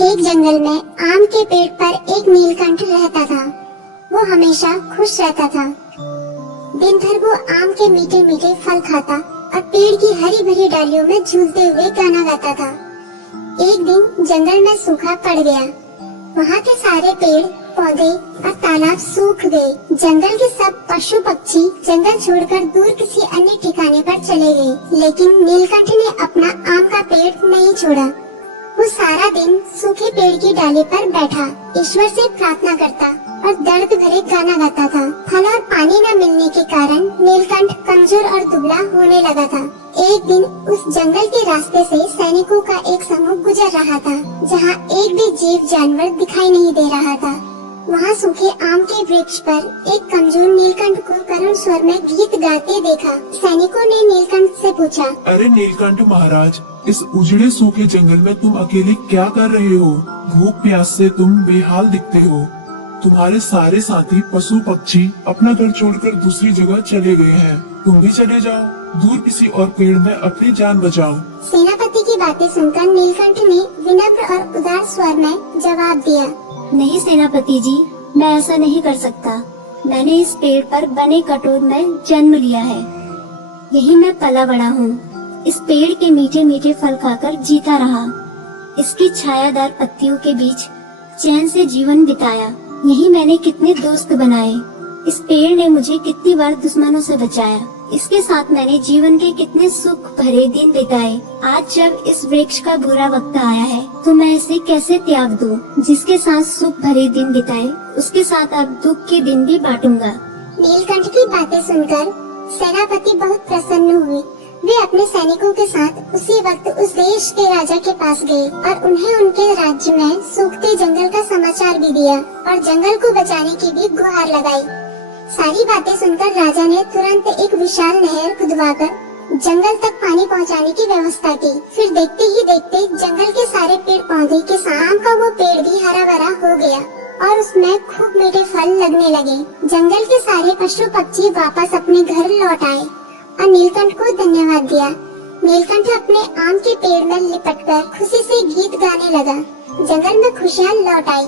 एक जंगल में आम के पेड़ पर एक नीलकंठ रहता था। वो हमेशा खुश रहता था। दिन भर वो आम के मीठे मीठे फल खाता और पेड़ की हरी भरी डालियों में झूलते हुए गाना गाता था। एक दिन जंगल में सूखा पड़ गया। वहाँ के सारे पेड़ पौधे और तालाब सूख गए। जंगल के सब पशु पक्षी जंगल छोड़कर दूर किसी अन्य ठिकाने पर चले गए। लेकिन नीलकंठ ने अपना आम का पेड़ नहीं छोड़ा। वो सारा दिन सूखे पेड़ की डाली पर बैठा ईश्वर से प्रार्थना करता और दर्द भरे गाना गाता था। फल और पानी न मिलने के कारण नीलकंठ कमजोर और दुबला होने लगा था। एक दिन उस जंगल के रास्ते से सैनिकों का एक समूह गुजर रहा था, जहाँ एक भी जीव जानवर दिखाई नहीं दे रहा था। वहाँ सूखे आम के वृक्ष पर एक कमजोर नीलकंठ को करुण स्वर में गीत गाते देखा। सैनिकों ने नीलकंठ से पूछा, अरे नीलकंठ महाराज, इस उजड़े सूखे जंगल में तुम अकेले क्या कर रहे हो? भूख प्यास से तुम बेहाल दिखते हो। तुम्हारे सारे साथी पशु पक्षी अपना घर छोड़कर दूसरी जगह चले गए हैं। तुम भी चले जाओ, दूर किसी और पेड़ में अपनी जान बचाओ। सेनापति की बातें सुनकर नीलकंठ ने विनम्र और उदार स्वर में जवाब दिया, नहीं सेनापति जी, मैं ऐसा नहीं कर सकता। मैंने इस पेड़ पर बने कटोर में जन्म लिया है। यही मैं पला बड़ा हूँ। इस पेड़ के मीठे मीठे फल खाकर जीता रहा। इसकी छायादार पत्तियों के बीच चैन से जीवन बिताया। यही मैंने कितने दोस्त बनाए। इस पेड़ ने मुझे कितनी बार दुश्मनों से बचाया। इसके साथ मैंने जीवन के कितने सुख भरे दिन बिताए। आज जब इस वृक्ष का बुरा वक्त आया है तो मैं इसे कैसे त्याग दूं? जिसके साथ सुख भरे दिन बिताए उसके साथ अब दुख के दिन भी बांटूंगा। नीलकंठ की बातें सुनकर सेनापति बहुत प्रसन्न हुए। वे अपने सैनिकों के साथ उसी वक्त उस देश के राजा के पास गए और उन्हें उनके राज्य में सूखते जंगल का समाचार भी दिया और जंगल को बचाने की भी गुहार लगाई। सारी बातें सुनकर राजा ने तुरंत एक विशाल नहर खुदवाकर जंगल तक पानी पहुंचाने की व्यवस्था की। फिर देखते ही देखते जंगल के सारे पेड़ पौधे के साथ आम का वो पेड़ भी हरा भरा हो गया और उसमें खूब मीठे फल लगने लगे। जंगल के सारे पशु पक्षी वापस अपने घर लौट आए और नीलकंठ को धन्यवाद दिया। नीलकंठ अपने आम के पेड़ में लिपटकर खुशी से गीत गाने लगा। जंगल में खुशियाँ लौट आई।